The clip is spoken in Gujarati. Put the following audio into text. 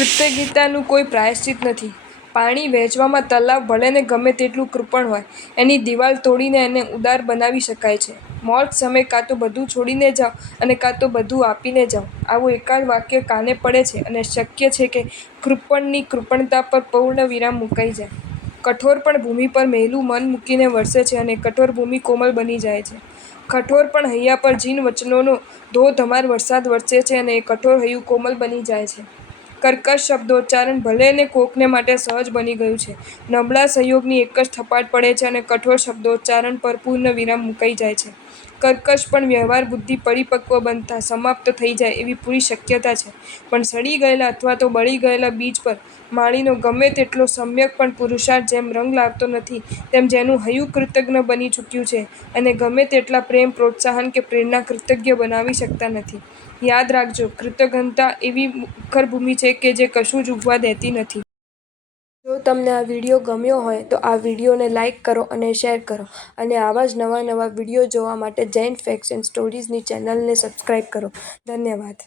કૃતજ્ઞતાનું કોઈ પ્રાયશ્ચિત નથી. પાણી વહેંચવામાં તલાવ ભલેને ગમે તેટલું કૃપણ હોય, એની દિવાલ તોડીને એને ઉદાર બનાવી શકાય છે. મોત સમયે કાં તો બધું છોડીને જાઓ અને કાં તો બધું આપીને જાઓ. આવું એકાદ વાક્ય કાને પડે છે અને શક્ય છે કે કૃપણની કૃપણતા પર પૂર્ણ વિરામ મુકાઈ જાય. કઠોર પણ ભૂમિ પર મેલું મન મૂકીને વરસે છે અને કઠોર ભૂમિ કોમળ બની જાય છે. કઠોર પણ હૈયા પર જીન વચનોનો ધોધમાર વરસાદ વરસે છે અને એ કઠોર હૈયું કોમળ બની જાય છે. કર્કશ શબ્દોચ્ચારણ ભલેને કોકને માટે સહજ બની ગયું છે. નબળા સંયોગની એક જ થપાટ પડે છે અને કઠોર શબ્દોચ્ચારણ પર પૂર્ણ વિરામ મુકાઈ જાય છે. કર્કશ પણ વ્યવહાર બુદ્ધિ પરિપક્વ બનતા સમાપ્ત થઈ જાય એવી પૂરી શક્યતા છે. પણ સડી ગયેલા અથવા તો બળી ગયેલા બીજ પર માળીનો ગમે તેટલો સમ્યક પણ પુરુષાર્થ જેમ રંગ લાવતો નથી, તેમ જેનું હૈયું કૃતજ્ઞ બની ચૂક્યું છે એને ગમે તેટલા પ્રેમ, પ્રોત્સાહન કે પ્રેરણા કૃતજ્ઞ બનાવી શકતા નથી. યાદ રાખજો, કૃતજ્ઞતા એવી મુખરભૂમિ છે કે જે કશું જ ઉગવા દેતી નથી. જો તમને આ વિડીયો ગમ્યો હોય તો આ વિડીયોને લાઇક કરો અને શેર કરો અને આવા જ નવા વિડીયો જોવા માટે જૈન ફેક્ટ્સ એન્ડ સ્ટોરીઝની ચેનલને સબસ્ક્રાઇબ કરો. ધન્યવાદ.